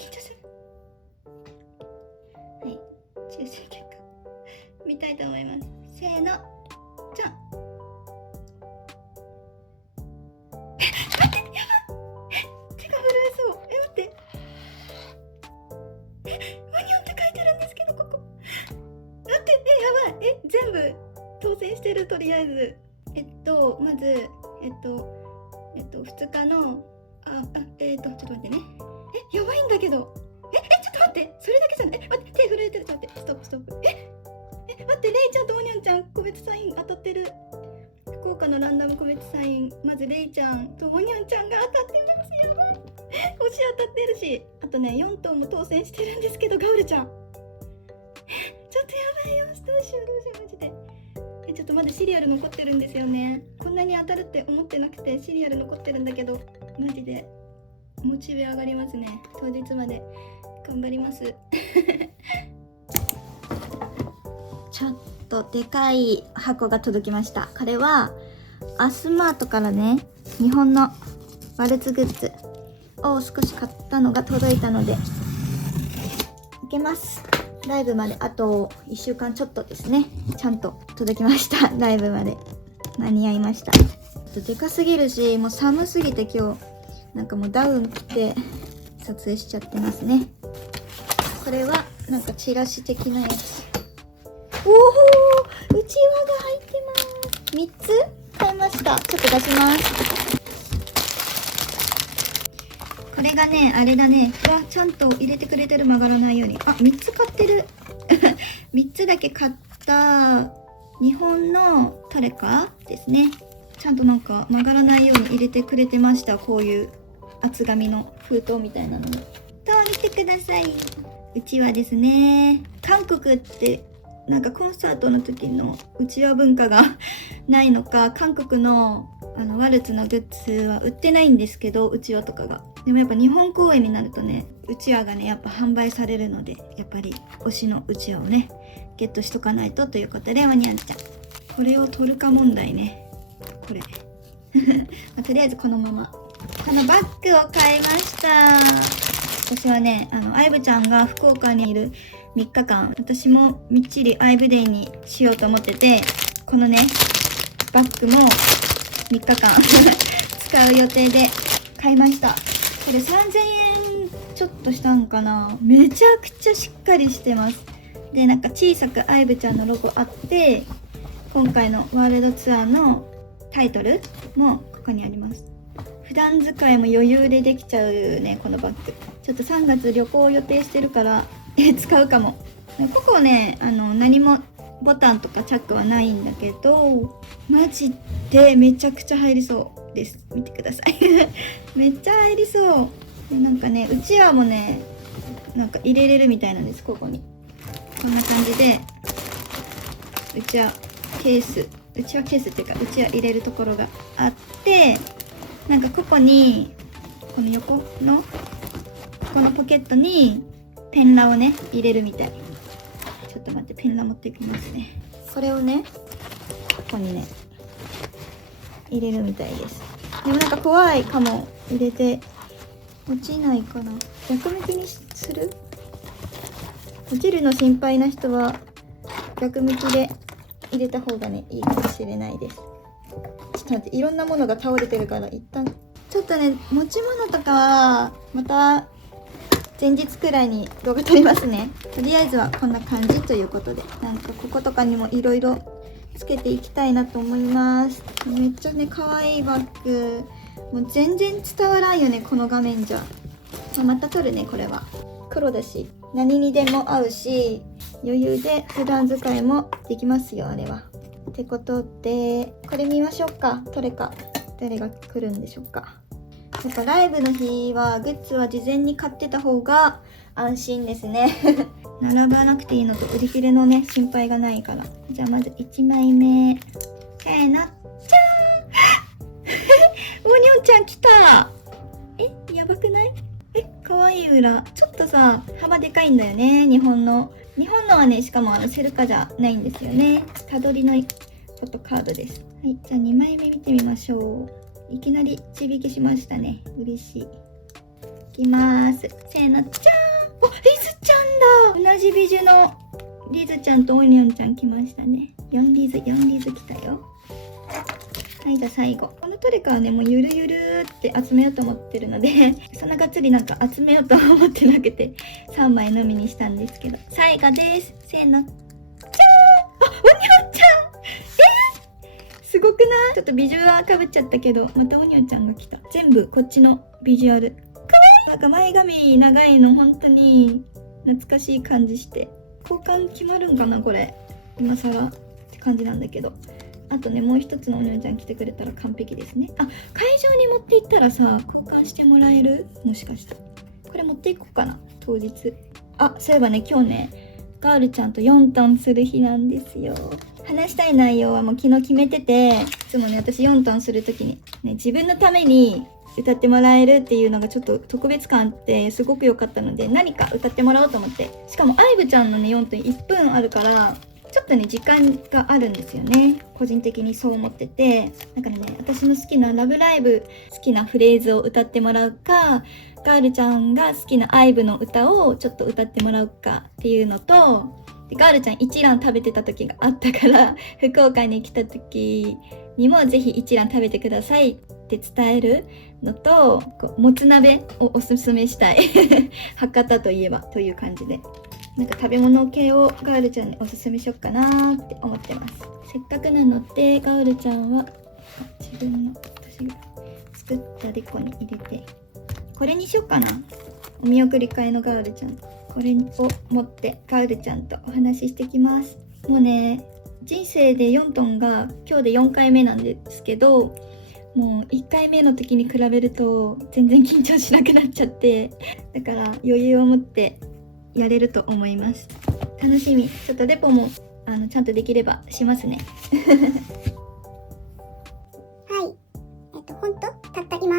緊張する。はい、抽選結果見たいと思います。せーの、じゃん。待って、やばい、手が震えそう。待って、マニオンって書いてるんですけど、ここ待って、やばい、全部当選してる。とりあえずまず2日のちょっと待ってね。やばいんだけど。ちょっと待って、それだけじゃない。待って、手震えてる。ちょっと待って、ストップストップ。待って、レイちゃんとオニョンちゃん個別サイン当たってる。福岡のランダム個別サイン、まずレイちゃんとオニョンちゃんが当たってます。やばい、星当たってるし、あとね4頭も当選してるんですけど、ガウルちゃんちょっとやばいよ。どうしようマジで。ちょっとまだシリアル残ってるんですよね。こんなに当たるって思ってなくて、シリアル残ってるんだけど、マジでモチベ上がりますね。当日まで頑張りますちょっとでかい箱が届きました。これはアスマートからね、日本のワルツグッズを少し買ったのが届いたので、いけます。ライブまであと1週間ちょっとですね。ちゃんと届きました。ライブまで間に合いました。でかすぎるし、もう寒すぎて今日なんかもうダウン着て撮影しちゃってますね。これはなんかチラシ的なやつ。おお、うちわが入ってます。3つ買いました。ちょっと出します。これがね、あれだね。ちゃんと入れてくれてる、曲がらないように。3つ買ってる3つだけ買った日本のトレカですね。ちゃんとなんか曲がらないように入れてくれてました。こういう厚紙の封筒みたいなのに。見てください。うちわですね。韓国ってなんかコンサートの時のうちわ文化がないのか、韓国のワルツのグッズは売ってないんですけど、うちわとかが。でもやっぱ日本公演になるとね、うちわがねやっぱ販売されるので、やっぱり推しのうちわをねゲットしとかないとということで、ワニャンちゃんこれを取るか問題ね。これとりあえずこのままこのバッグを買いました。私はね、アイブちゃんが福岡にいる3日間、私もみっちりアイブデイにしようと思ってて、このねバッグも3日間使う予定で買いました。これ3000円ちょっとしたんかな。めちゃくちゃしっかりしてます。で、なんか小さくアイブちゃんのロゴあって、今回のワールドツアーのタイトルもここにあります。普段使いも余裕でできちゃうね、このバッグ。ちょっと3月旅行を予定してるから使うかも。ここね、何もボタンとかチャックはないんだけど、マジでめちゃくちゃ入りそうです。見てくださいめっちゃ入りそうで、なんかね、うちわもねなんか入れれるみたいなんです。ここにこんな感じでうちわケースっていうか、うちわ入れるところがあって、なんかここにこの横のここのポケットにペンラをね入れるみたい。ちょっと待って、ペンラ持ってきますね。これをねここにね入れるみたいです。でもなんか怖いかも。入れて落ちないかな。逆向きにする？落ちるの心配な人は逆向きで入れた方がねいいかもしれないです。ちょっと待って、いろんなものが倒れてるから一旦ちょっとね、持ち物とかはまた前日くらいに動画撮りますね。とりあえずはこんな感じということで、なんかこことかにもいろいろつけていきたいなと思います。めっちゃね可愛いバッグ。もう全然伝わらんよね、この画面じゃ。また撮るね。これは黒だし何にでも合うし、余裕で普段使いもできますよ、あれは。ってことでこれ見ましょうか。誰が来るんでしょうか。やっぱライブの日はグッズは事前に買ってた方が安心ですね並ばなくていいのと、売り切れのね心配がないから。じゃあまず1枚目、せーの、じゃーんオニョンちゃん来た。やばくない？かわいい裏。ちょっとさ幅でかいんだよね。日本のはね、しかもセルカじゃないんですよね。たどりのフォトカードです。はい、じゃあ2枚目見てみましょう。いきなり値引きしましたね。嬉しい。いきます。せーの、じゃーん。あ、リズちゃんだ。同じ美女のリズちゃんとオニオンちゃん来ましたね。4リズ来たよ。はい、じゃあ最後。このトレカはね、もうゆるゆるって集めようと思ってるのでそんながっつりなんか集めようとは思ってなくて、3枚のみにしたんですけど、最後です。せーの、じゃーん。あ、オニオンちゃん、すごくない？ちょっとビジュアルかぶっちゃったけど、またオニオンちゃんが来た。全部こっちのビジュアル。かわいい！なんか前髪長いの本当に懐かしい感じして。交換決まるんかなこれ。今更って感じなんだけど。あとね、もう一つのおにょんちゃん来てくれたら完璧ですね。あ、会場に持って行ったらさ、交換してもらえる？もしかしたら。これ持っていこうかな、当日。あ、そういえばね、今日ね、ガールちゃんと4トンする日なんですよ。話したい内容はもう昨日決めてて、いつもね、私4トンするときに、ね、自分のために歌ってもらえるっていうのがちょっと特別感あってすごく良かったので、何か歌ってもらおうと思って。しかもアイブちゃんのね、4トン1分あるから、ちょっとね、時間があるんですよね。個人的にそう思ってて。だからね、私の好きなラブライブ、好きなフレーズを歌ってもらうか、ガールちゃんが好きなアイブの歌をちょっと歌ってもらうかっていうのと、でガールちゃん一蘭食べてた時があったから福岡に来た時にもぜひ一蘭食べてくださいって伝えるのと、もつ鍋をおすすめしたい博多といえばという感じで、なんか食べ物系をガールちゃんにおすすめしよっかなって思ってます。せっかくなのでガールちゃんは自分の私が作ったデコに入れて、これにしよっかな。お見送り会のガールちゃん、これを持ってガールちゃんとお話ししてきます。もうね、人生で4トンが今日で4回目なんですけど、もう1回目の時に比べると全然緊張しなくなっちゃって、だから余裕を持ってやれると思います。楽しみ。ちょっとレポもちゃんとできればしますねはい、ほんとたった今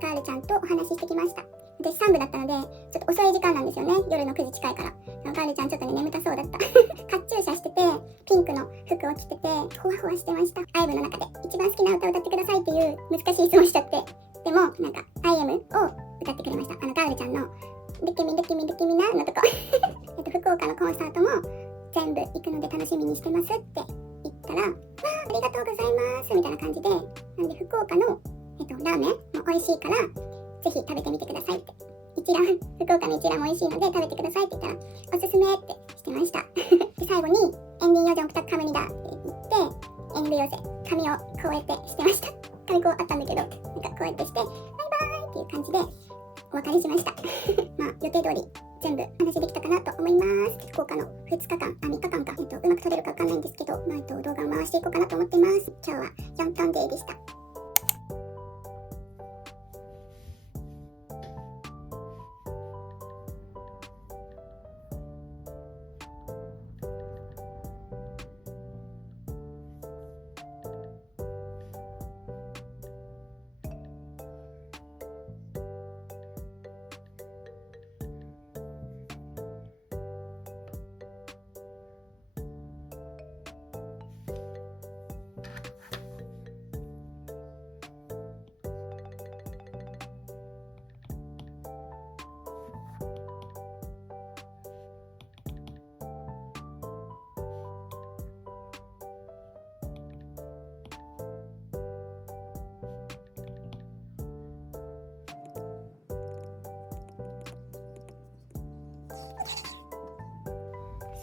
ガールちゃんとお話ししてきました。私3部だったのでちょっと遅い時間なんですよね。夜の9時近いから。ガールちゃんちょっとね眠たそうだったカチューシャしててピンクの服を着ててほわほわしてました。アイブの中で一番好きな歌を歌ってくださいっていう難しい質問しちゃって、でもなんか I am を歌ってくれました。ガールちゃんのルキミルキミルキミなのとこ福岡のコンサートも全部行くので楽しみにしてますって言ったら、わあ、ありがとうございますみたいな感じで、なんで福岡の、ラーメンも美味しいからぜひ食べてみてくださいって、一蘭、福岡の一蘭も美味しいので食べてくださいって言ったらおすすめってしてましたで最後にエンディンヨジョンプタカムニだって言ってエンディヨゼ髪をこうやってしてました。髪こうあったんだけどなんかこうやってしてバイバーイっていう感じでお別れしましたまあ予定通り全部話できたかなと思います。福岡の2日間、3日間か、うまく撮れるかわかんないんですけど、動画を回していこうかなと思ってます。今日は4トンデーでした。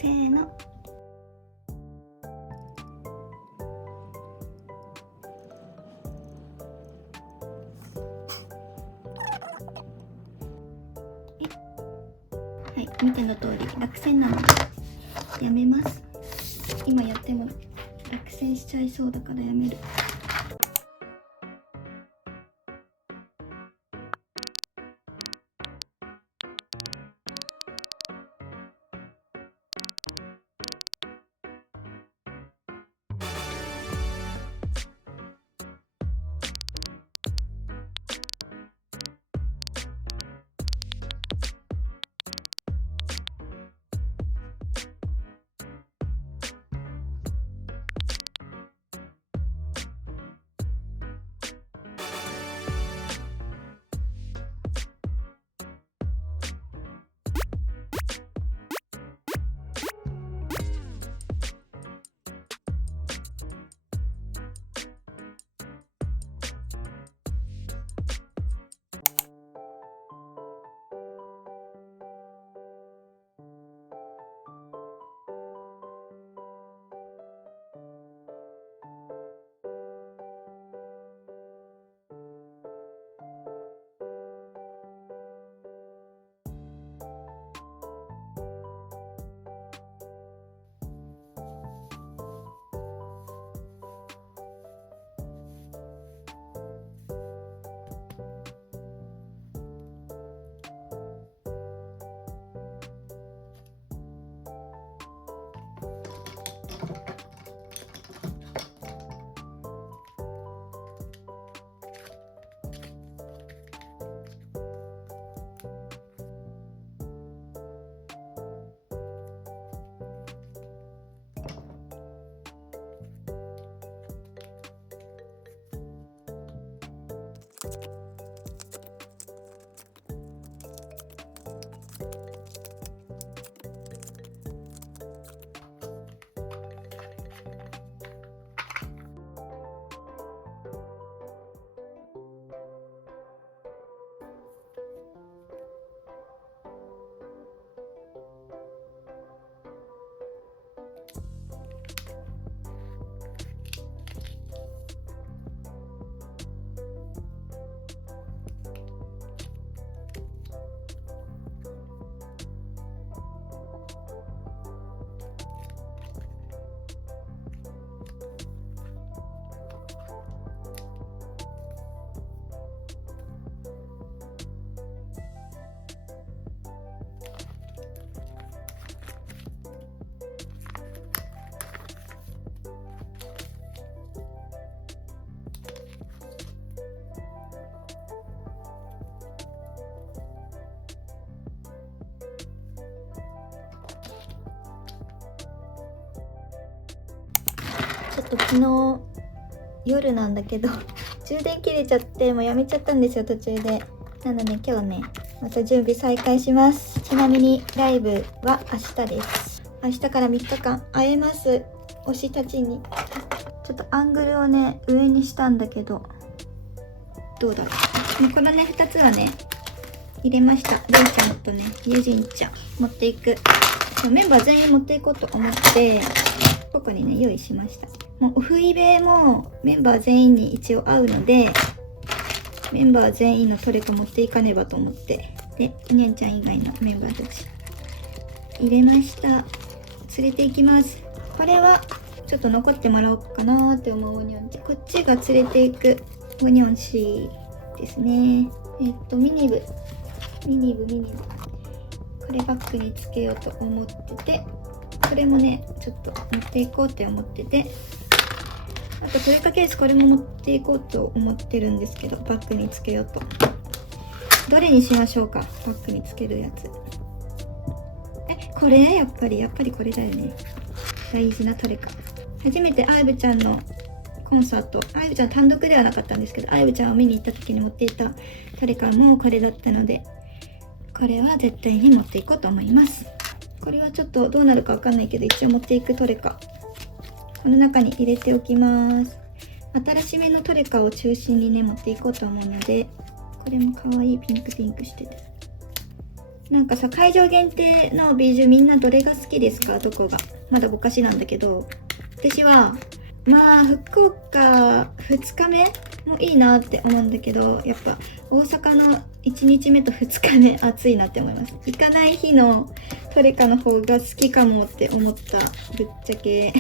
せーの。はい、見ての通り落選なのでやめます。今やっても落選しちゃいそうだからやめる。ちょっと昨日夜なんだけど充電切れちゃってもうやめちゃったんですよ、途中で。なので今日ねまた準備再開します。ちなみにライブは明日です。明日から3日間会えます、推したちに。ちょっとアングルをね上にしたんだけどどうだろう。このね2つはね入れました。レイちゃんとねユジンちゃん持っていく。メンバー全員持っていこうと思ってここにね用意しました。もうオフイベもメンバー全員に一応合うのでメンバー全員のトレカ持っていかねばと思って、でにゃんちゃん以外のメンバー同士入れました。連れて行きます。これはちょっと残ってもらおうかなって思うオニョンちゃん。こっちが連れて行くオニョンシーですね。ミニブこれバッグにつけようと思ってて、これもねちょっと持っていこうって思ってて、あとトレカケースこれも持っていこうと思ってるんですけど、バッグにつけようと。どれにしましょうか、バッグにつけるやつ。これやっぱりこれだよね。大事なトレカ。初めてアイブちゃんのコンサート、アイブちゃん単独ではなかったんですけど、アイブちゃんを見に行った時に持っていたトレカもこれだったので、これは絶対に持っていこうと思います。これはちょっとどうなるかわかんないけど、一応持っていくトレカこの中に入れておきます。新しめのトレカを中心にね持っていこうと思うので、これも可愛いピンクしてて、なんかさ、会場限定のビージュみんなどれが好きですか？どこが？まだぼかしなんだけど、私はまあ福岡2日目もいいなって思うんだけど、やっぱ大阪の1日目と2日目暑いなって思います。行かない日のトレカの方が好きかもって思った、ぶっちゃけ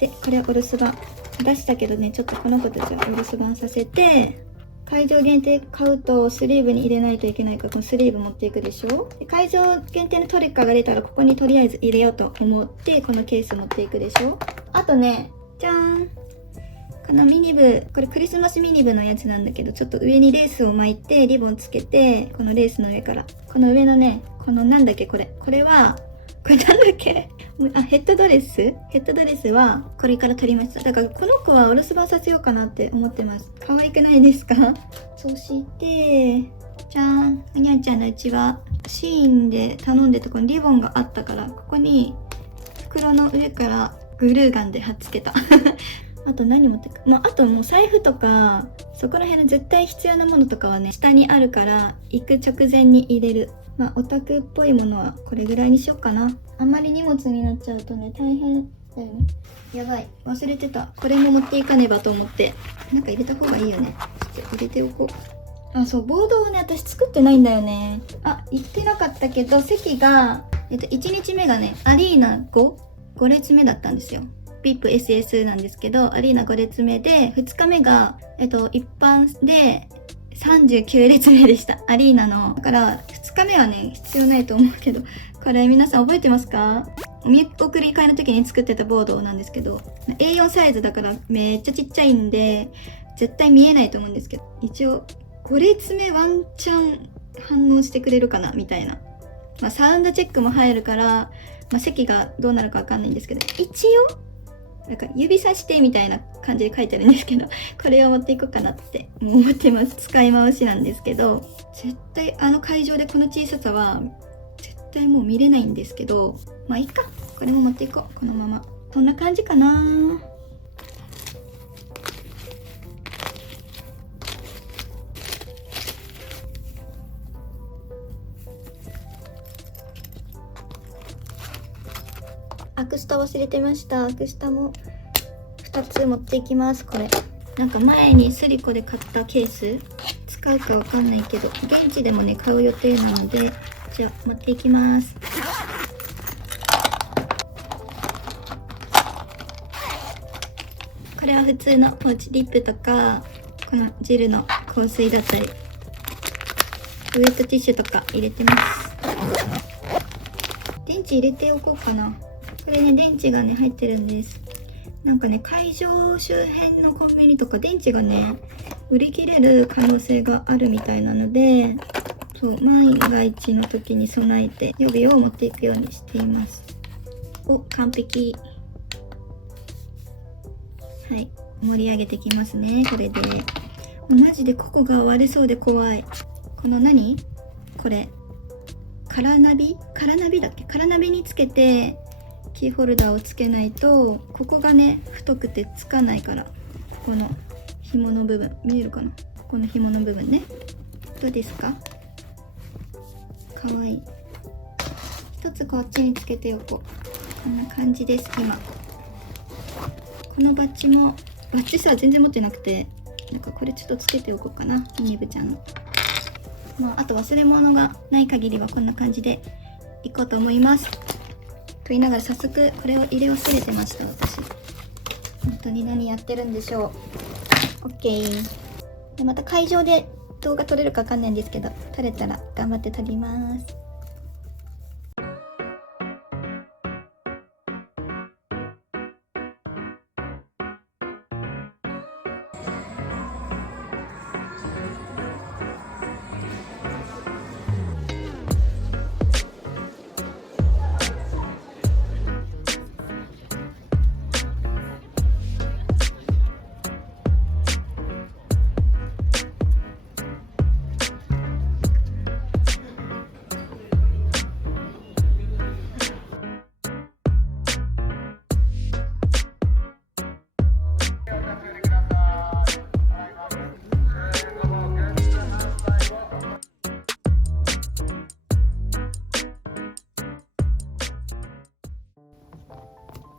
で、これはお留守番出したけどね、ちょっとこの子たちはお留守番させて、会場限定買うとスリーブに入れないといけないから、このスリーブ持っていくでしょ。で会場限定のトレカが出たらここにとりあえず入れようと思ってこのケース持っていくでしょ。あとね、じゃーん、このミニブ、これクリスマスミニブのやつなんだけど、ちょっと上にレースを巻いてリボンつけて、このレースの上からこの上のね、このなんだっけ、これはこれなんだっけ、ヘッドドレスはこれから取りました。だからこの子はお留守番させようかなって思ってます。可愛くないですか？そしてじゃーん、おにゃんちゃんのうちはシーンで頼んでたこのリボンがあったから、ここに袋の上からグルーガンで貼っつけたあと何持ってく、あともう財布とかそこら辺の絶対必要なものとかはね下にあるから行く直前に入れる。オタクっぽいものはこれぐらいにしようかな。あんまり荷物になっちゃうとね大変だよね。やばい、忘れてた。これも持っていかねばと思って、なんか入れた方がいいよね。ちょっと入れておこう。そう、ボードをね私作ってないんだよね。言ってなかったけど、席が1日目がねアリーナ5列目だったんですよ。VIPSS なんですけど、アリーナ5列目で、2日目が、一般で39列目でした。アリーナの。だから、2日目はね、必要ないと思うけど、これ皆さん覚えてますか？お見送り会の時に作ってたボードなんですけど、A4 サイズだからめっちゃちっちゃいんで、絶対見えないと思うんですけど、一応、5列目ワンチャン反応してくれるかなみたいな。サウンドチェックも入るから、席がどうなるかわかんないんですけど、一応なんか指さしてみたいな感じで書いてあるんですけど、これを持っていこうかなってもう思ってます。使い回しなんですけど、絶対あの会場でこの小ささは絶対もう見れないんですけど、まあいいか、これも持っていこう。このままこんな感じかな。アクスタ忘れてました。アクスタも2つ持っていきます。これなんか前にスリコで買ったケース、使うかわかんないけど現地でもね買う予定なので、じゃあ持っていきます。これは普通のポーチリップとか、このジルの香水だったりウエットティッシュとか入れてます。電池入れておこうかな。これね、電池がね入ってるんです。なんかね、会場周辺のコンビニとか電池がね売り切れる可能性があるみたいなので、そう、万が一の時に備えて予備を持っていくようにしています。お、完璧。はい、盛り上げてきますね。これでマジでここが割れそうで怖い。この何これ、カラナビだっけ、カラナビにつけてキーホルダーをつけないと、ここがね太くてつかないから、この紐の部分見えるかな、この紐の部分ね。どうですか、かわいい。一つこっちにつけておこう。こんな感じです。今このバッジも、バッジさ全然持ってなくて、なんかこれちょっとつけておこうかな、ミニブちゃんの。まああと忘れ物がない限りはこんな感じでいこうと思います。と言いながら早速これを入れ忘れてました。私本当に何やってるんでしょう。 OK で、また会場で動画撮れるかわかんないんですけど、撮れたら頑張って撮ります。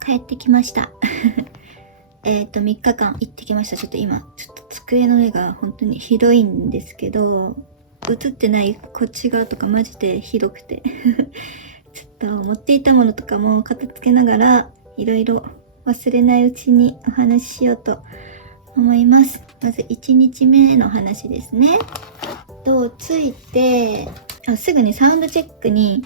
帰ってきました3日間行ってきました。ちょっと今机の上が本当にひどいんですけど、映ってないこっち側とかマジでひどくてちょっと持っていたものとかも片付けながら、いろいろ忘れないうちにお話ししようと思います。まず1日目の話ですね。着いてすぐにサウンドチェックに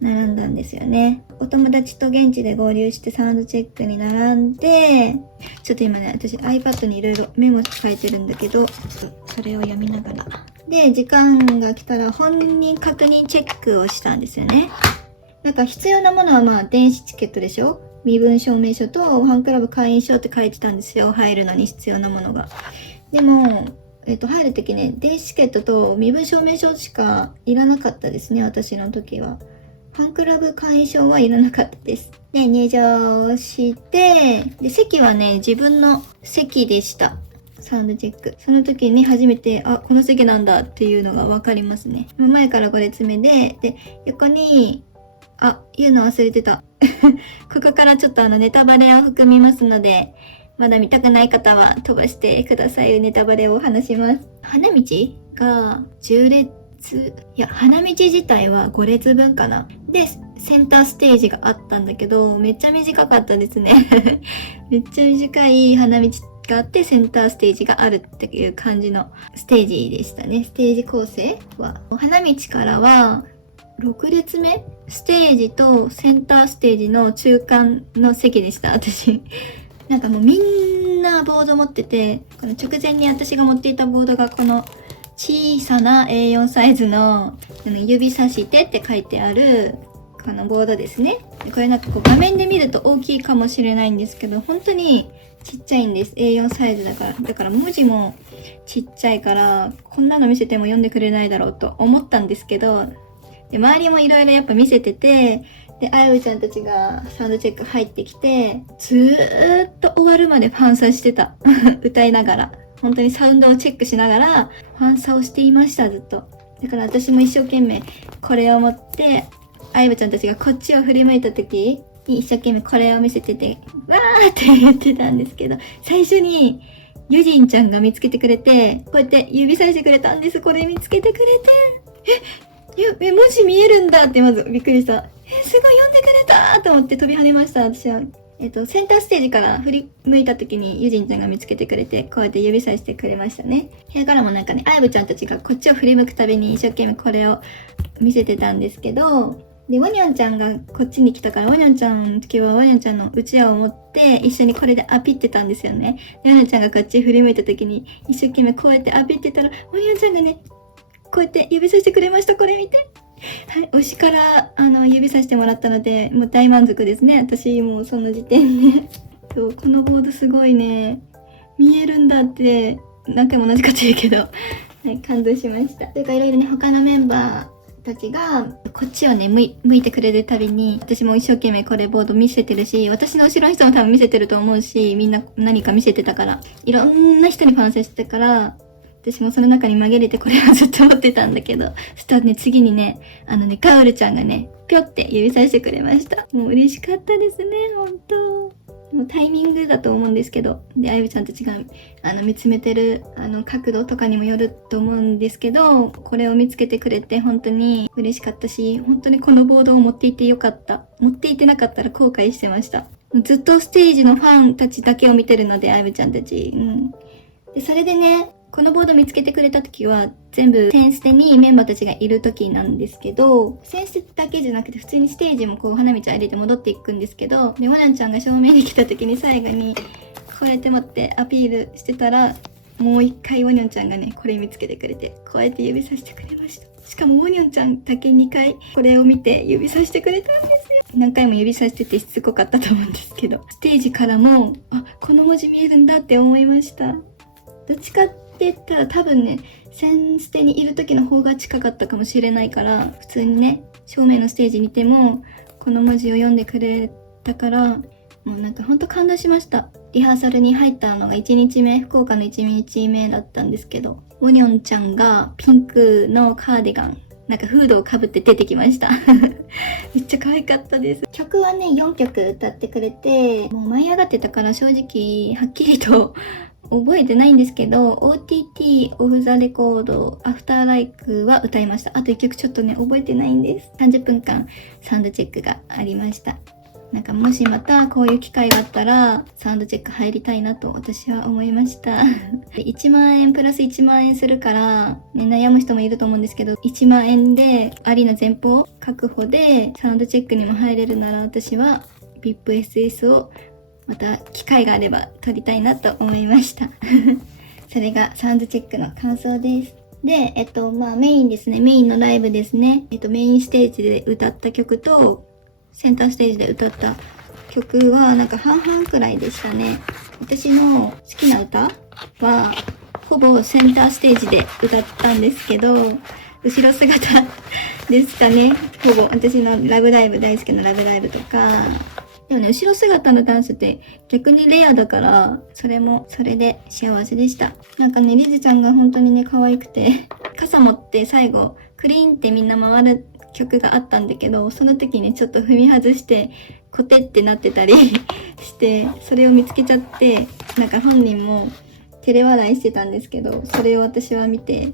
並んだんですよね。お友達と現地で合流してサウンドチェックに並んで、ちょっと今ね、私 iPad にいろいろメモ書いてるんだけど、ちょっとそれを読みながら。で、時間が来たら本人確認チェックをしたんですよね。なんか必要なものはまあ電子チケットでしょ、身分証明書とファンクラブ会員証って書いてたんですよ。入るのに必要なものが。でも、入るときね、電子チケットと身分証明書しかいらなかったですね、私の時は。ファンクラブ会員証はいらなかったです。で、入場して、で、席はね、自分の席でした。サウンドチェック。その時に初めて、あ、この席なんだっていうのがわかりますね。前から5列目で、横に、言うの忘れてた。ここからちょっとネタバレを含みますので、まだ見たくない方は飛ばしてください。ネタバレを話します。花道が10列、花道自体は5列分かな。で、センターステージがあったんだけど、めっちゃ短かったですね。めっちゃ短い花道があって、センターステージがあるっていう感じのステージでしたね。ステージ構成は。花道からは、6列目ステージとセンターステージの中間の席でした、私。なんかもうみんなボード持ってて、この直前に私が持っていたボードがこの小さな A4 サイズの指さしてって書いてあるこのボードですね。これなんかこう画面で見ると大きいかもしれないんですけど、本当にちっちゃいんです。A4 サイズだから。だから文字もちっちゃいから、こんなの見せても読んでくれないだろうと思ったんですけど、で、周りもいろいろやっぱ見せてて、で、あやうちゃんたちがサウンドチェック入ってきて、ずーっと終わるまでファンサしてた。歌いながら。本当にサウンドをチェックしながら、ファンサをしていました、ずっと。だから私も一生懸命これを持って、あやぶちゃんたちがこっちを振り向いた時に一生懸命これを見せてて、わーって言ってたんですけど、最初にユジンちゃんが見つけてくれて、こうやって指さしてくれたんです。これ見つけてくれて、文字見えるんだってまずびっくりした。すごい読んでくれたと思って飛び跳ねました、私は。センターステージから振り向いた時にユジンちゃんが見つけてくれて、こうやって指さしてくれましたね。部屋からもなんかね、あやぶちゃんたちがこっちを振り向くたびに一生懸命これを見せてたんですけど、で、ワニョンちゃんがこっちに来たから、ワニョンちゃんの時はワニョンちゃんのうちわを持って一緒にこれでアピってたんですよね。で、ワニョンちゃんがこっち振り向いた時に一生懸命こうやってアピってたら、ワニョンちゃんがね、こうやって指さしてくれました。これ見て。はい、推しから指さしてもらったので、もう大満足ですね。私もうその時点で。そう、このボードすごいね、見えるんだって何回も同じこと言うけど、はい、感動しました。それからいろいろね、他のメンバーたちがこっちをね、向いてくれるたびに、私も一生懸命これボード見せてるし、私の後ろの人も多分見せてると思うし、みんな何か見せてたから、いろんな人にファンサしてたから、私もその中に紛れてこれをずっと持ってたんだけど、そしたらね、次にね、カオルちゃんがね、ぴょって指さしてくれました。もう嬉しかったですね、ほんと。もうタイミングだと思うんですけど、で、あゆみちゃんたちが、見つめてる、角度とかにもよると思うんですけど、これを見つけてくれて本当に嬉しかったし、本当にこのボードを持っていてよかった。持っていてなかったら後悔してました。ずっとステージのファンたちだけを見てるので、あゆみちゃんたち。で、それでね、このボード見つけてくれた時は全部センステにメンバーたちがいる時なんですけど、センステだけじゃなくて普通にステージもこう花道入れて戻っていくんですけど、で、ワナンちゃんが正面に来た時に最後にこうやって持ってアピールしてたら、もう一回ワニョンちゃんがね、これ見つけてくれて、こうやって指さしてくれました。しかもワニョンちゃんだけ2回これを見て指さしてくれたんですよ。何回も指さしててしつこかったと思うんですけど、ステージからも、あ、この文字見えるんだって思いました。どっちかって言ったら多分ね、センステにいる時の方が近かったかもしれないから、普通にね、正面のステージにいてもこの文字を読んでくれたから、もうなんかほんと感動しました。リハーサルに入ったのが1日目、福岡の1日目だったんですけど、ウォニョンちゃんがピンクのカーディガン、なんかフードをかぶって出てきましためっちゃ可愛かったです。曲はね、4曲歌ってくれて、もう舞い上がってたから正直はっきりと覚えてないんですけど、OTT オフザレコードアフターライクは歌いました。あと1曲ちょっとね、覚えてないんです。30分間サウンドチェックがありました。なんかもしまたこういう機会があったらサウンドチェック入りたいなと私は思いました1万円プラス1万円するから、ね、悩む人もいると思うんですけど、1万円でアリーナ前方確保でサウンドチェックにも入れるなら、私は VIPSS をまた機会があれば撮りたいなと思いましたそれがサウンドチェックの感想です。で、メインですね。メインのライブですね。メインステージで歌った曲とセンターステージで歌った曲はなんか半々くらいでしたね。私の好きな歌はほぼセンターステージで歌ったんですけど、後ろ姿ですかね。ほぼ私のラブライブ、大好きなラブライブとか。でもね、後ろ姿のダンスって逆にレアだから、それもそれで幸せでした。なんかね、リズちゃんが本当にね、可愛くて、傘持って最後クリーンってみんな回る曲があったんだけど、その時にちょっと踏み外してコテってなってたりして、それを見つけちゃって、なんか本人も照れ笑いしてたんですけど、それを私は見て、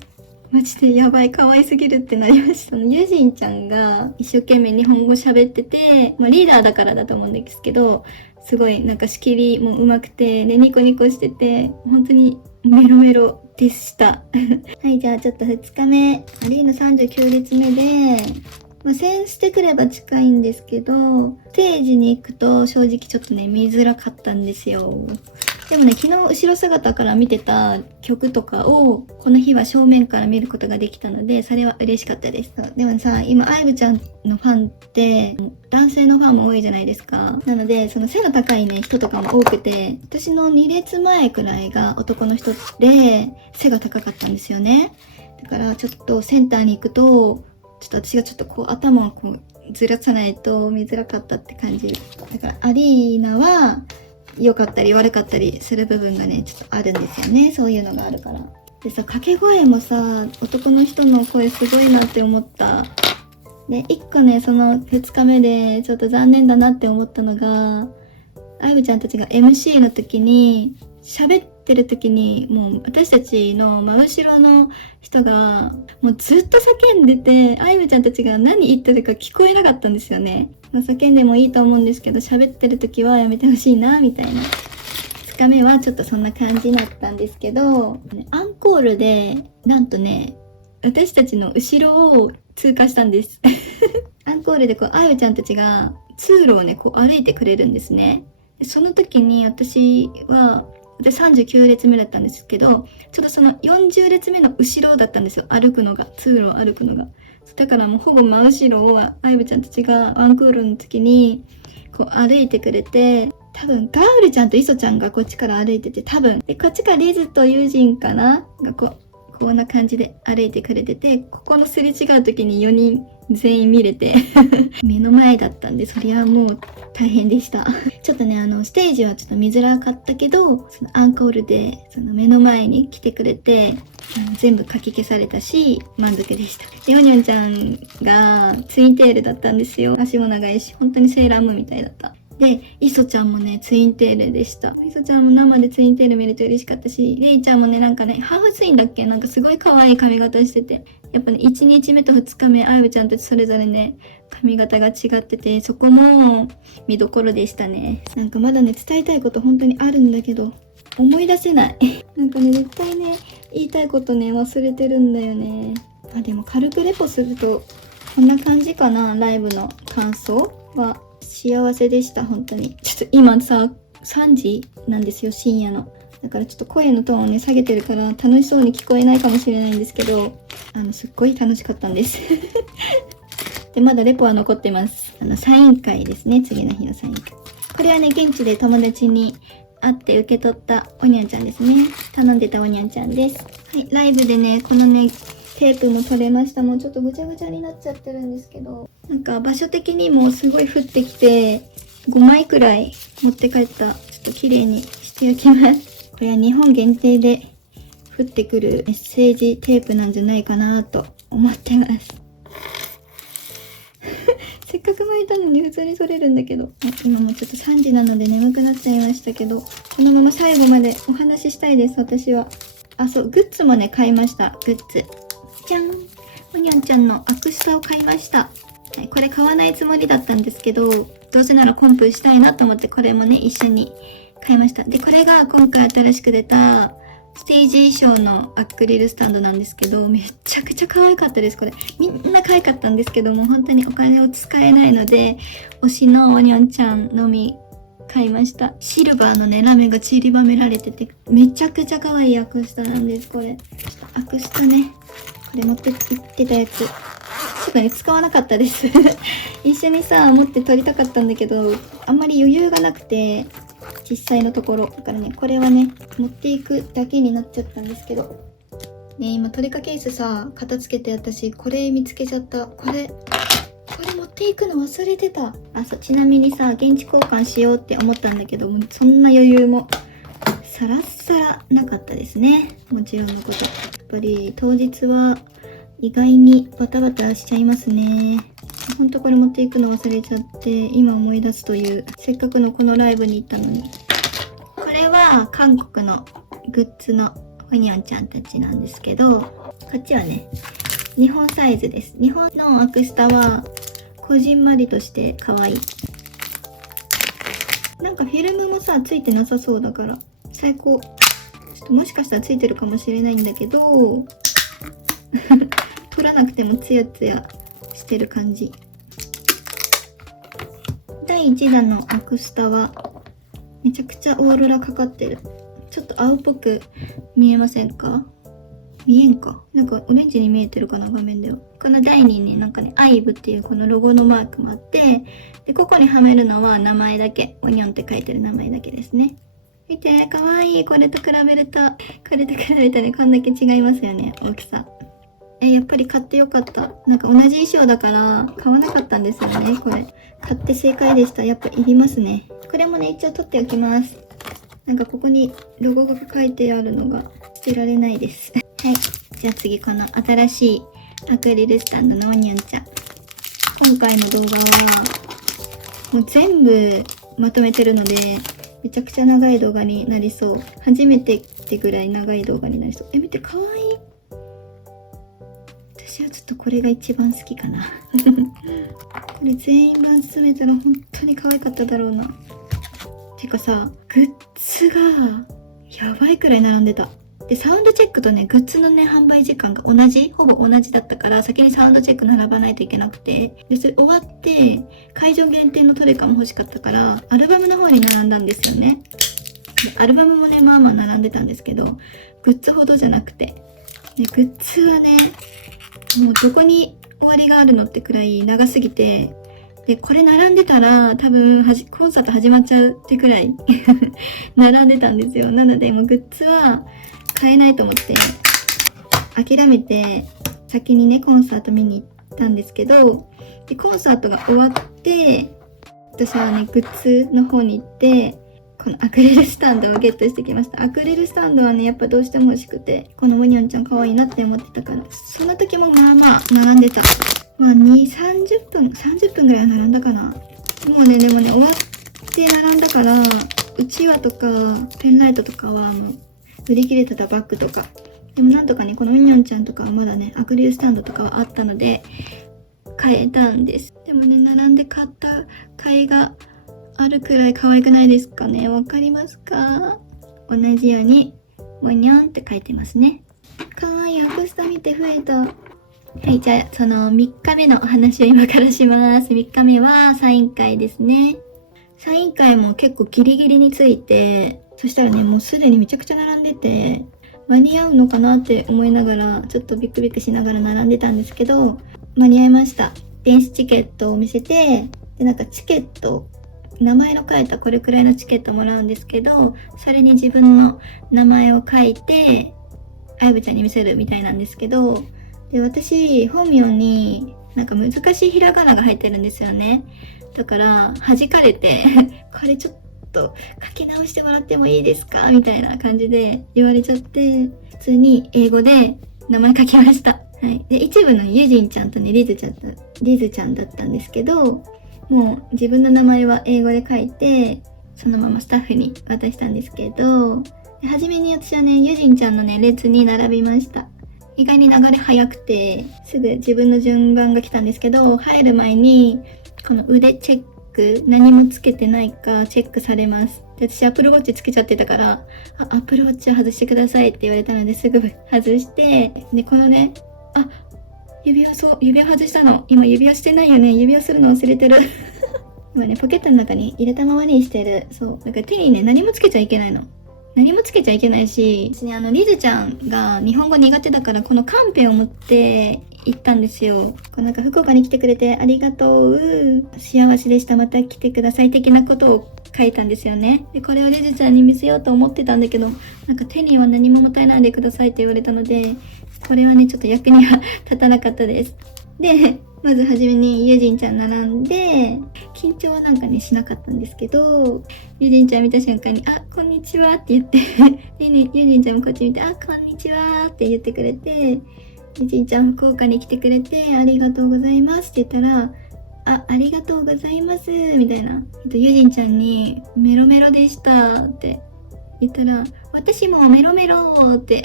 マジでやばい、可愛すぎるってなりました。ユジンちゃんが一生懸命日本語喋ってて、リーダーだからだと思うんですけど、すごいなんか仕切りも上手くて、でニコニコしてて、本当にメロメロでしたはい、じゃあちょっと2日目、アリーナ39列目で、センステくれば近いんですけど、ステージに行くと正直ちょっとね、見づらかったんですよ。でもね、昨日後ろ姿から見てた曲とかをこの日は正面から見ることができたので、それは嬉しかったです。でもさ、今アイブちゃんのファンって男性のファンも多いじゃないですか。なのでその背の高いね人とかも多くて、私の2列前くらいが男の人で背が高かったんですよね。だからちょっとセンターに行くとちょっと私がちょっとこう頭をこうずらさないと見づらかったって感じ。だからアリーナは良かったり悪かったりする部分がねちょっとあるんですよね。そういうのがあるから。でさ、掛け声もさ、男の人の声すごいなって思った。で、1個ね、その2日目でちょっと残念だなって思ったのが、アイブちゃんたちが MC の時に喋ってる時に、もう私たちの真後ろの人がもうずっと叫んでて、アイブちゃんたちが何言ってるか聞こえなかったんですよね。叫んでもいいと思うんですけど、喋ってる時はやめてほしいなみたいな。2日目はちょっとそんな感じになったんですけど、アンコールでなんとね、私たちの後ろを通過したんですアンコールでこうあゆちゃんたちが通路をねこう歩いてくれるんですね。でその時に私39列目だったんですけど、ちょっとその40列目の後ろだったんですよ、歩くのが、通路を歩くのが。だからもうほぼ真後ろをアイブちゃんたちがワンクールの時にこう歩いてくれて、多分ガールちゃんとイソちゃんがこっちから歩いてて、多分でこっちからリズとユージンかながこんな感じで歩いてくれてて、ここのすれ違う時に4人全員見れて目の前だったんで、そりゃもう大変でしたちょっとねステージはちょっと見づらかったけど、そのアンコールでその目の前に来てくれて全部書き消されたし満足でした。でオニョンちゃんがツインテールだったんですよ。足も長いし本当にセーラームーンみたいだった。で、イソちゃんもね、ツインテールでした。イソちゃんも生でツインテール見れて嬉しかったし、レイちゃんもね、なんかね、ハーフツインだっけ、なんかすごい可愛い髪型してて、やっぱね、1日目と2日目、アイブちゃんたちそれぞれね、髪型が違ってて、そこも見どころでしたね。なんかまだね、伝えたいこと本当にあるんだけど、思い出せない。なんかね、絶対ね、言いたいことね、忘れてるんだよね。あ、でも軽くレポすると、こんな感じかな、ライブの感想は。幸せでした、本当に。ちょっと今さ、3時なんですよ、深夜の。だからちょっと声のトーンをね、下げてるから楽しそうに聞こえないかもしれないんですけど、すっごい楽しかったんです。で、まだレポは残ってます。サイン会ですね、次の日のサイン会。これはね、現地で友達に会って受け取ったおにゃんちゃんですね。頼んでたおにゃんちゃんです。はい、ライブでね、このね、テープも取れました。もうちょっとぐちゃぐちゃになっちゃってるんですけど、なんか場所的にもすごい降ってきて、5枚くらい持って帰った。ちょっと綺麗にしておきます。これは日本限定で降ってくるメッセージテープなんじゃないかなと思ってます。せっかく巻いたのに普通にそれるんだけど、今もちょっと3時なので眠くなっちゃいましたけど、このまま最後までお話ししたいです、私は。あ、そう、グッズもね、買いました。グッズ。じゃん。おにゃんちゃんのアクスタを買いました。はい、これ買わないつもりだったんですけど、どうせならコンプしたいなと思ってこれもね、一緒に買いました。で、これが今回新しく出たステージ衣装のアクリルスタンドなんですけど、めちゃくちゃ可愛かったです、これ。みんな可愛かったんですけども、本当にお金を使えないので、推しのおにゃんちゃんのみ買いました。シルバーのね、ラメが散りばめられてて、めちゃくちゃ可愛いアクスタなんです、これ。ちょっとアクスタね、これ持って行ってたやつ。ちょっとね、使わなかったです。一緒にさ、持って撮りたかったんだけど、あんまり余裕がなくて、実際のところ。だからね、これはね、持っていくだけになっちゃったんですけど。ね、今トリカケースさ、片付けて私、これ見つけちゃった。これ持っていくの忘れてた。あ、そう、ちなみにさ、現地交換しようって思ったんだけど、そんな余裕も、さらっさらなかったですね。もちろんのこと。やっぱり当日は意外にバタバタしちゃいますね。ほんとこれ持っていくの忘れちゃって、今思い出すという、せっかくのこのライブに行ったのに。これは韓国のグッズのほにゃんちゃんたちなんですけど、こっちはね、日本サイズです。日本のアクスタは、こじんまりとして可愛い。なんかフィルムもさ、ついてなさそうだから、最高。ちょっともしかしたらついてるかもしれないんだけど、取らなくてもツヤツヤしてる感じ。第1弾のアクスタは、めちゃくちゃオーロラかかってる。ちょっと青っぽく見えませんか？見えんか？なんかオレンジに見えてるかな、画面では。この台にね、なんかね、アイブっていうこのロゴのマークもあって、で、ここにはめるのは名前だけ。オニョンって書いてる名前だけですね。見て、かわいい。これと比べるとね、こんだけ違いますよね、大きさ。やっぱり買ってよかった。なんか同じ衣装だから買わなかったんですよね、これ。買って正解でした。やっぱいりますね。これもね、一応取っておきます。なんかここにロゴが書いてあるのが捨てられないです。はい。じゃあ次、この新しいアクリルスタンドのオニョンちゃん。今回の動画はもう全部まとめてるので、めちゃくちゃ長い動画になりそう。初めてってぐらい長い動画になりそう。見て、かわいい。私はちょっとこれが一番好きかな。これ全員分集めたら本当に可愛かっただろうな。てかさ、グッズがやばいくらい並んでた。で、サウンドチェックとね、グッズのね、販売時間がほぼ同じだったから、先にサウンドチェック並ばないといけなくて、で、それ終わって、会場限定のトレカも欲しかったから、アルバムの方に並んだんですよね。で、アルバムもね、まあまあ並んでたんですけど、グッズほどじゃなくて。で、グッズはね、もうどこに終わりがあるのってくらい長すぎて、で、これ並んでたら多分コンサート始まっちゃうってくらい並んでたんですよ。なので、もうグッズは買えないと思って諦めて先にねコンサート見に行ったんですけど、でコンサートが終わって私はねグッズの方に行ってこのアクリルスタンドをゲットしてきました。アクリルスタンドはねやっぱどうしても欲しくて、このオニョンちゃん可愛いなって思ってたから、その時もまあまあ並んでた。まあ30分ぐらい並んだかな。もうねでもね終わって並んだから、うちわとかペンライトとかはもう売り切れてたバッグとか。でもなんとかね、このオニョンちゃんとかはまだね、アクリルスタンドとかはあったので、買えたんです。でもね、並んで買った甲斐があるくらい可愛くないですかね。わかりますか？同じように、オニョンって書いてますね。可愛いアクスタ見て増えた。はい、じゃあ、その3日目のお話を今からします。3日目はサイン会ですね。サイン会も結構ギリギリについて、そしたらね、もうすでにめちゃくちゃ並んでて、間に合うのかなって思いながら、ちょっとビクビクしながら並んでたんですけど、間に合いました。電子チケットを見せて、で、なんかチケット、名前の書いたこれくらいのチケットもらうんですけど、それに自分の名前を書いて、あやぶちゃんに見せるみたいなんですけど、で、私、本名になんか難しいひらがなが入ってるんですよね。だから、弾かれて、これちょっと書き直してもらってもいいですかみたいな感じで言われちゃって、普通に英語で名前書きました。はい。で、一部のユジンちゃんとね、リズちゃんだったんですけど、もう自分の名前は英語で書いて、そのままスタッフに渡したんですけど、初めに私はね、ユジンちゃんのね、列に並びました。意外に流れ早くて、すぐ自分の順番が来たんですけど、入る前に、この腕チェック、何もつけてないかチェックされます。で、私アップルウォッチつけちゃってたから、アップルウォッチを外してくださいって言われたのですぐ外して、で、このね、指輪外したの。今指輪してないよね。指輪するの忘れてる。今ね、ポケットの中に入れたままにしてる。そう。だから手にね、何もつけちゃいけないの。何もつけちゃいけないし、私ね、リズちゃんが日本語苦手だから、このカンペを持って行ったんですよ。こうなんか福岡に来てくれてありがとう。幸せでした。また来てください。的なことを書いたんですよね。で、これをリズちゃんに見せようと思ってたんだけど、なんか手には何も持たえないでくださいって言われたので、これはね、ちょっと役には立たなかったです。で、まずはじめにユジンちゃん並んで、緊張はなんかね、しなかったんですけど、ユジンちゃん見た瞬間に、こんにちはって言って、でね、ユジンちゃんもこっち見て、こんにちはって言ってくれて、ユジンちゃん福岡に来てくれて、ありがとうございますって言ったら、ありがとうございますみたいな。ユジンちゃんに、メロメロでしたって言ったら、私もメロメロって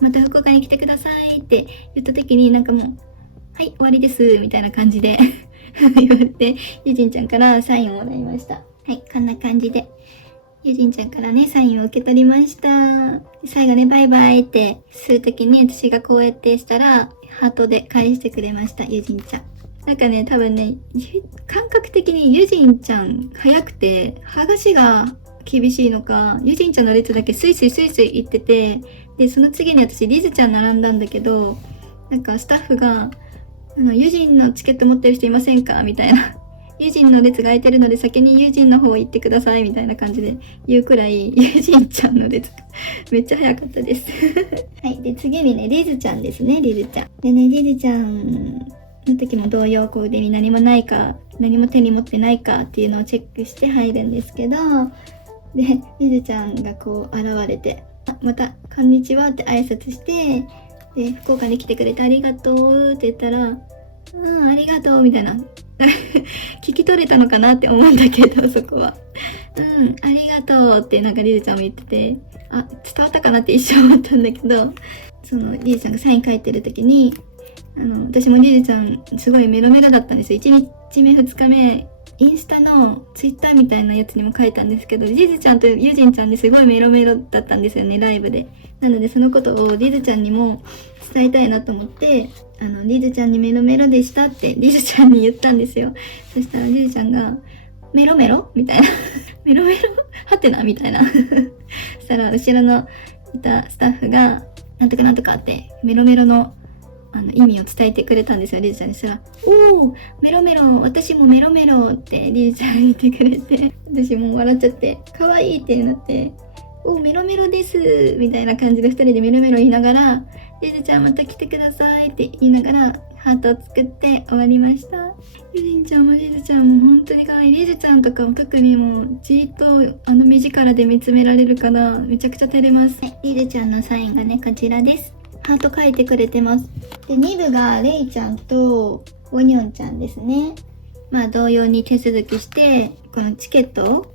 また福岡に来てくださいって言った時になんかもう、はい、終わりです、みたいな感じで言われて、ユジンちゃんからサインをもらいました。はい、こんな感じで。ユジンちゃんからね、サインを受け取りました。最後ね、バイバイってするときに私がこうやってしたら、ハートで返してくれました、ユジンちゃん。なんかね、多分ね、感覚的にユジンちゃん早くて、剥がしが厳しいのか、ユジンちゃんの列だけスイスイスイスイ行ってて、で、その次に私リズちゃん並んだんだけど、なんかスタッフが、ユジンのチケット持ってる人いませんかみたいな。ユジンの列が空いてるので先にユジンの方行ってくださいみたいな感じで言うくらい、ユジンちゃんの列がめっちゃ早かったです。はい。で、次にね、リズちゃんですね、リズちゃん。でね、リズちゃんの時も同様、こう腕に何もないか、何も手に持ってないかっていうのをチェックして入るんですけど、で、リズちゃんがこう現れて、また、こんにちはって挨拶して、で、福岡に来てくれてありがとうって言ったら、ありがとうみたいな。聞き取れたのかなって思うんだけど、そこは。ありがとうってなんかリズちゃんも言ってて、伝わったかなって一瞬思ったんだけど、そのリズちゃんがサイン書いてる時に、私もリズちゃんすごいメロメロだったんですよ。1日目2日目、インスタのツイッターみたいなやつにも書いたんですけど、リズちゃんとユジンちゃんですごいメロメロだったんですよね、ライブで。なのでそのことをリズちゃんにも伝えたいなと思って、リズちゃんにメロメロでしたってリズちゃんに言ったんですよ。そしたらリズちゃんが、メロメロみたいな。メロメロはてなみたいな。そしたら後ろのいたスタッフが、なんとかなんとかってメロメロの意味を伝えてくれたんですよ、リズちゃんに。したら、おー、メロメロ、私もメロメロってリズちゃん言ってくれて、私もう笑っちゃって、可愛いってなって、おー、メロメロですみたいな感じで2人でメロメロ言いながら、リズちゃんまた来てくださいって言いながら、ハートを作って終わりました。ユジンちゃんもリズちゃんも本当に可愛い。リズちゃんとかも特にもうじーっと目力で見つめられるからめちゃくちゃ照れます。はい、リズちゃんのサインがね、こちらです。ハート書いてくれてます。で、2部がレイちゃんとウォニョンちゃんですね。まあ同様に手続きして、このチケットを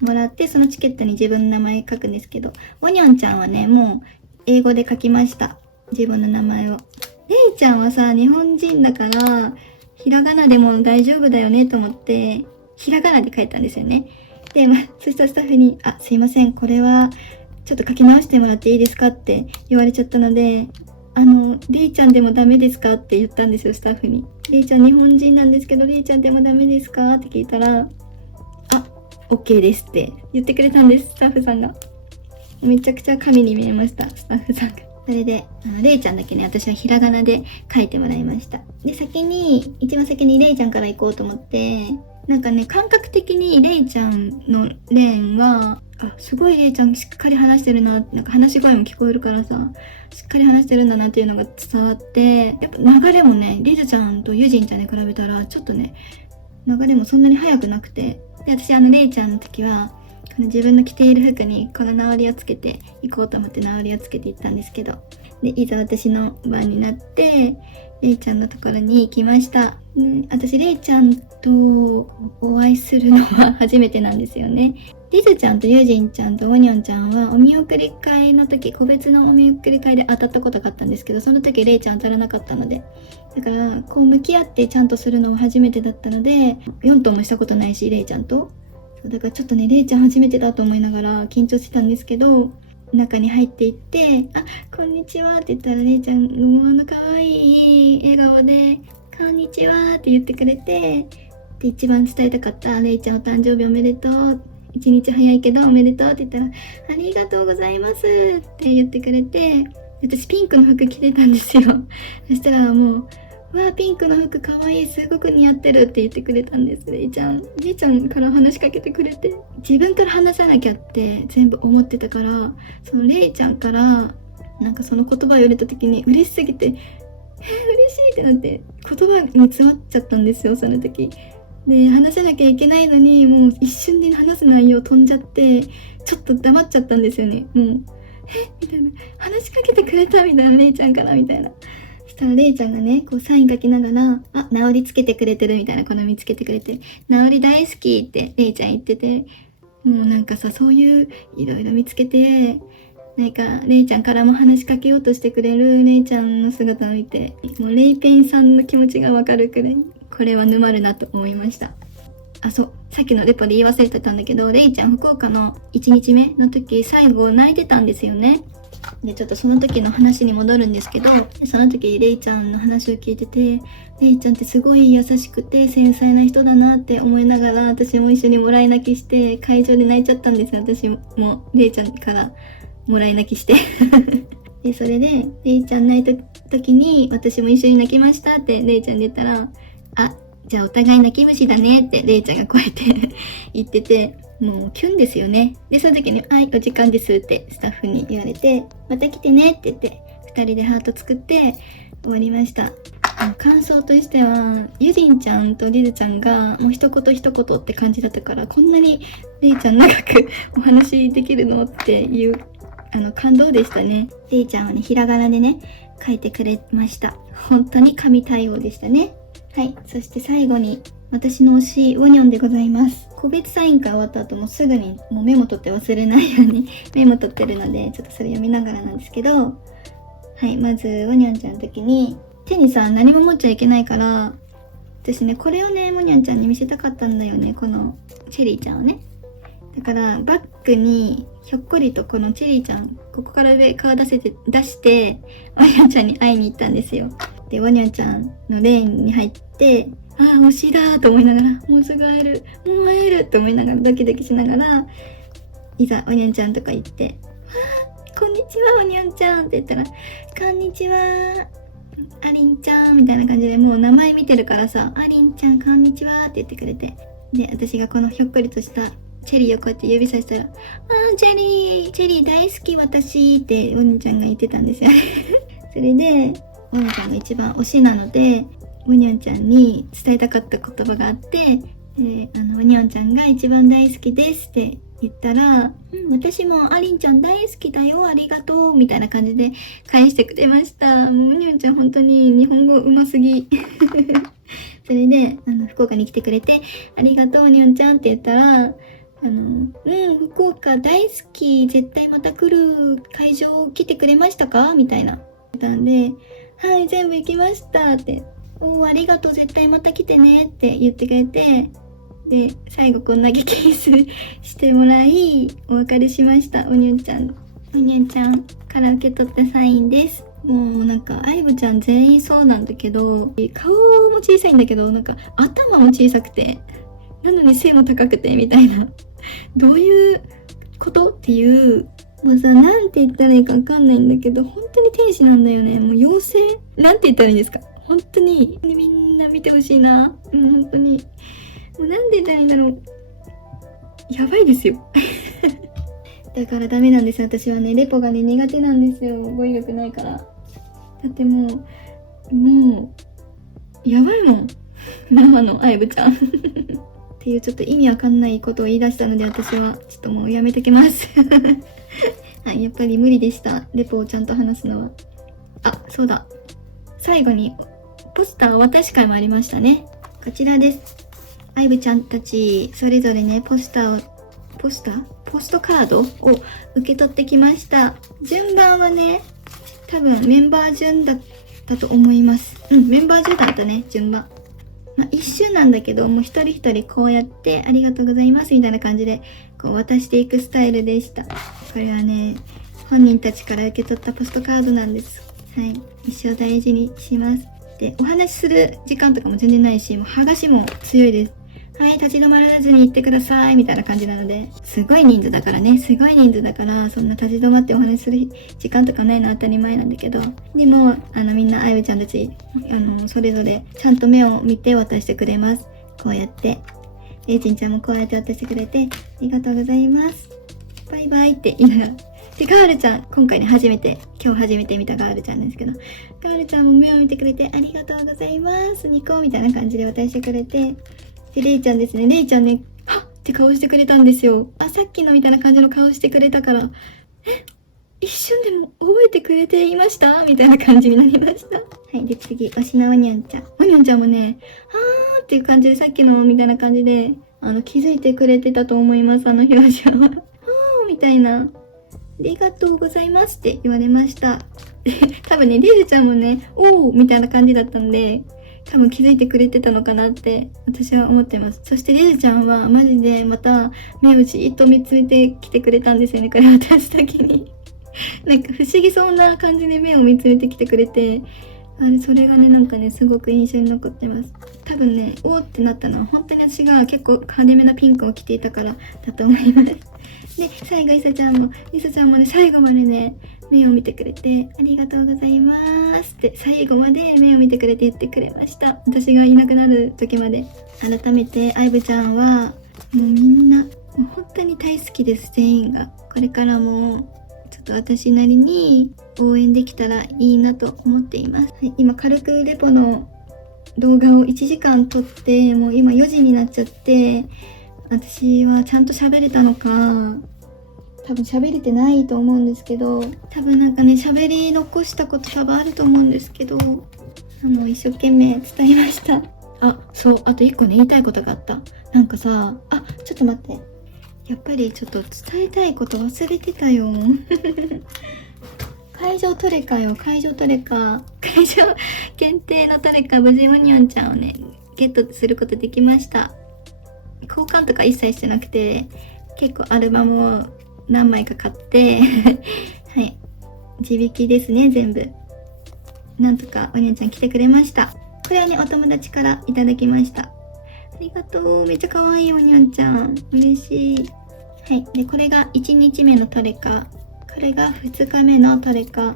もらって、そのチケットに自分の名前書くんですけど、ウォニョンちゃんはね、もう英語で書きました。自分の名前を。レイちゃんはさ、日本人だから、ひらがなでも大丈夫だよねと思って、ひらがなで書いたんですよね。で、そしたらスタッフに、すいません、これは、ちょっと書き直してもらっていいですかって言われちゃったので、レイちゃんでもダメですかって言ったんですよ、スタッフに。レイちゃん日本人なんですけど、レイちゃんでもダメですかって聞いたら、OK ですって言ってくれたんです、スタッフさんが。めちゃくちゃ神に見えました、スタッフさんが。それで、レイちゃんだけね、私はひらがなで書いてもらいました。で、一番先にレイちゃんから行こうと思って、なんかね、感覚的にレイちゃんのレーンは、すごいレイちゃんしっかり話してるな、なんか話し声も聞こえるからさ、しっかり話してるんだなっていうのが伝わって、やっぱ流れもね、リズちゃんとユジンちゃんに比べたら、ちょっとね、流れもそんなに速くなくて、で、私レイちゃんの時は、自分の着ている服にこの縄りをつけて行こうと思って縄りをつけて行ったんですけど、で、いざ私の番になって、レイちゃんのところに行きました。で、私、レイちゃんとお会いするのは初めてなんですよね。リズちゃんとユジンちゃんとオニョンちゃんはお見送り会の時、個別のお見送り会で当たったことがあったんですけど、その時レイちゃん当たらなかったので、だからこう向き合ってちゃんとするのは初めてだったので、4頭もしたことないし、レイちゃんと。だからちょっとね、レイちゃん初めてだと思いながら緊張してたんですけど、中に入っていって、こんにちはって言ったら、レイちゃん、もう可愛い笑顔で、こんにちはって言ってくれて、で、一番伝えたかった、レイちゃんお誕生日おめでとう。一日早いけどおめでとうって言ったら、ありがとうございますって言ってくれて、私ピンクの服着てたんですよ。そしたらもう、わあ、ピンクの服かわいい、すごく似合ってるって言ってくれたんです、レイちゃん。レイちゃんから話しかけてくれて、自分から話さなきゃって全部思ってたから、そのレイちゃんからなんかその言葉を言われた時に嬉しすぎて、嬉しいってなって言葉に詰まっちゃったんですよ、その時。で、話さなきゃいけないのに、もう一瞬で話す内容飛んじゃって、ちょっと黙っちゃったんですよね。もう、みたいな。話しかけてくれたみたいな、レイちゃんからみたいな。そしたらレイちゃんがね、こうサイン書きながら、治りつけてくれてるみたいな、好みつけてくれて、治り大好きってレイちゃん言ってて、もうなんかさ、そういういろいろ見つけて、なんかレイちゃんからも話しかけようとしてくれるレイちゃんの姿を見て、もうレイペンさんの気持ちがわかるくらい、これは沼るなと思いました。そう、さっきのレポで言い忘れてたんだけど、レイちゃん福岡の1日目の時、最後泣いてたんですよね。で、ちょっとその時の話に戻るんですけど、その時レイちゃんの話を聞いてて、レイちゃんってすごい優しくて繊細な人だなって思いながら、私も一緒にもらい泣きして会場で泣いちゃったんですよ。私もレイちゃんからもらい泣きしてで、それでレイちゃん泣いた時に私も一緒に泣きましたってレイちゃんで言ったら、あ、じゃあお互い泣き虫だねってレイちゃんがこうやって言ってて、もうキュンですよね。で、その時に、はい、お時間ですってスタッフに言われて、また来てねって言って、2人でハート作って終わりました。感想としては、ゆりんちゃんとりるちゃんがもう一言一言って感じだったから、こんなにれいちゃん長くお話できるのっていう感動でしたね。れいちゃんはね、ひらがなでね、書いてくれました。本当に神対応でしたね。はい、そして最後に私の推しウォニョンでございます。個別サイン会終わった後もすぐにもうメモ取って忘れないようにメモ取ってるので、ちょっとそれ読みながらなんですけど、はい、まずウォニョンちゃんの時に手にさ、何も持っちゃいけないから、私ね、これをね、ウォニョンちゃんに見せたかったんだよね、このチェリーちゃんをね。だからバッグにひょっこりとこのチェリーちゃん、ここからで顔出してウォニョンちゃんに会いに行ったんですよ。で、ウォニョンちゃんのレーンに入って、ああ、推しだーと思いながら、もうすぐ会える、もう会えると思いながら、ドキドキしながら、いざ、おにゃんちゃんとか言って、こんにちは、おにゃんちゃんって言ったら、こんにちは、ありんちゃんみたいな感じで、もう名前見てるからさ、ありんちゃん、こんにちはって言ってくれて、で、私がこのひょっこりとしたチェリーをこうやって指さしたら、あー、チェリー大好き私ってお兄ちゃんが言ってたんですよ。それで、おにゃんちゃんが一番推しなので、おにゃんちゃんに伝えたかった言葉があって、おにゃんちゃんが一番大好きですって言ったら、私もありんちゃん大好きだよ、ありがとうみたいな感じで返してくれました。もうおにゃんちゃん本当に日本語うますぎ。それで福岡に来てくれて、ありがとうおにゃんちゃんって言ったら、福岡大好き、絶対また来る、会場来てくれましたかみたいな言ったんで、はい、全部行きましたって、ありがとう、絶対また来てねって言ってくれて、で、最後こんな激キスしてもらい、お別れしました。おにゃんちゃんから受け取ったサインです。もうなんか、アイブちゃん全員そうなんだけど、顔も小さいんだけど、なんか頭も小さくて、なのに背も高くてみたいな。どういうことっていう、もうさ、なんて言ったらいいかわかんないんだけど、本当に天使なんだよね。もう妖精なんて言ったらいいんですか。本当にみんな見てほしいな。もう本当に。もうなんで言ったらいいんだろう。やばいですよ。だからダメなんです。私はね、レポがね、苦手なんですよ。語彙力ないから。だってもう、やばいもん。生のアイブちゃん。っていうちょっと意味わかんないことを言い出したので、私はちょっともうやめときます。はい、やっぱり無理でした。レポをちゃんと話すのは。あ、そうだ。最後にポスターお渡し会もありましたね。こちらです。アイブちゃんたちそれぞれね、ポストカードを受け取ってきました。順番はね、多分メンバー順だったと思います。メンバー順だったね、順番。一瞬なんだけど、もう一人一人こうやってありがとうございますみたいな感じでこう渡していくスタイルでした。これはね、本人たちから受け取ったポストカードなんです。はい、一生大事にします。で、お話しする時間とかも全然ないし、もう剥がしも強いです。はい、立ち止まらずに行ってくださいみたいな感じなので、すごい人数だからね、そんな立ち止まってお話しする時間とかないのは当たり前なんだけど、でもみんなあゆちゃんたちそれぞれちゃんと目を見て渡してくれます。こうやってれいちんちゃんもこうやって渡してくれて、ありがとうございます、バイバイって言いながら、でガールちゃん、今日初めて見たガールちゃんですけど、ガールちゃんも目を見てくれて、ありがとうございますニコみたいな感じで渡してくれて、でレイちゃんですね、レイちゃんね、はっって顔してくれたんですよ。さっきのみたいな感じの顔してくれたから、一瞬でも覚えてくれていましたみたいな感じになりました。はい、で次、推しのおにゃんちゃん。おにゃんちゃんもね、はーっていう感じで、さっきのみたいな感じで気づいてくれてたと思います。表情はみたいな、ありがとうございますって言われました。多分ね、リルちゃんもね、おーみたいな感じだったんで、多分気づいてくれてたのかなって私は思ってます。そしてリルちゃんはマジでまた目をじーっと見つめてきてくれたんですよね、これ渡す時に。なんか不思議そうな感じで目を見つめてきてくれて、それがね、なんかね、すごく印象に残ってます。多分ね、おーってなったのは本当に私が結構派手めなピンクを着ていたからだと思います。で、最後いさちゃんもね、最後までね、目を見てくれて、ありがとうございますって最後まで目を見てくれて言ってくれました。私がいなくなる時まで。改めてアイブちゃんはもうみんなもう本当に大好きです、全員が。これからもちょっと私なりに応援できたらいいなと思っています。はい、今軽くレポの動画を1時間撮って、もう今4時になっちゃって、私はちゃんと喋れたのか多分喋れてないと思うんですけど、多分なんかね、喋り残したこと多分あると思うんですけど、一生懸命伝えました。あ、そう、あと1個ね、言いたいことがあった。なんかさ、ちょっと待って、やっぱりちょっと伝えたいこと忘れてたよ。会場トレカよ、会場トレカ。会場限定のトレカ、無事オニオンちゃんをね、ゲットすることできました。交換とか一切してなくて、結構アルバムを何枚か買ってはい、自引きですね、全部。なんとかオニオンちゃん来てくれました。これはね、お友達からいただきました。ありがとう。めっちゃ可愛いオニオンちゃん。嬉しい。はい。で、これが1日目のトレカ。これが2日目のトレカ。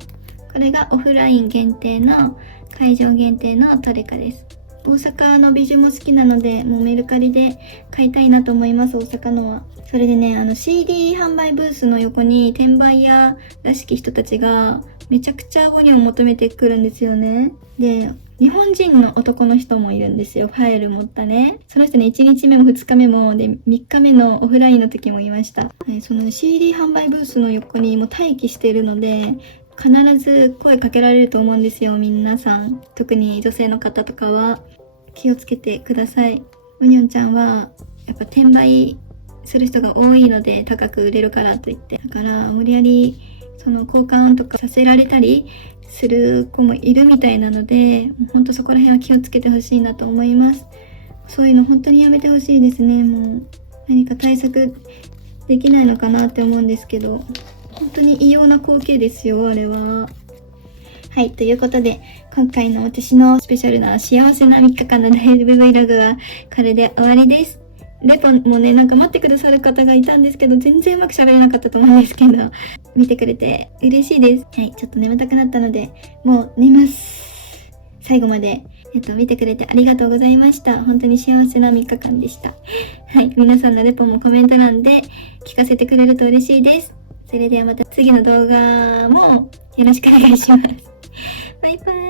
これがオフライン限定の、会場限定のトレカです。大阪の美女も好きなので、もうメルカリで買いたいなと思います、大阪のは。それでね、CD 販売ブースの横に転売屋らしき人たちがめちゃくちゃオニオンを求めてくるんですよね。で、日本人の男の人もいるんですよ。ファイル持ったね。その人ね、1日目も2日目も、で、3日目のオフラインの時もいました。はい、その、ね、CD 販売ブースの横にもう待機しているので、必ず声かけられると思うんですよ、皆さん。特に女性の方とかは気をつけてください。オニオンちゃんは、やっぱ転売する人が多いので、高く売れるからと言って。だから、無理やり、その交換とかさせられたりする子もいるみたいなので、ほんとそこら辺は気をつけてほしいなと思います。そういうの本当にやめてほしいですね。もう何か対策できないのかなって思うんですけど、本当に異様な光景ですよ、あれは。はい、ということで、今回の私のスペシャルな幸せな3日間のライブ Vlog はこれで終わりです。レポもね、なんか待ってくださる方がいたんですけど、全然うまく喋れなかったと思うんですけど、見てくれて嬉しいです。はい、ちょっと眠たくなったので、もう寝ます。最後まで、見てくれてありがとうございました。本当に幸せな3日間でした。はい、皆さんのレポもコメント欄で聞かせてくれると嬉しいです。それではまた次の動画もよろしくお願いします。バイバイ。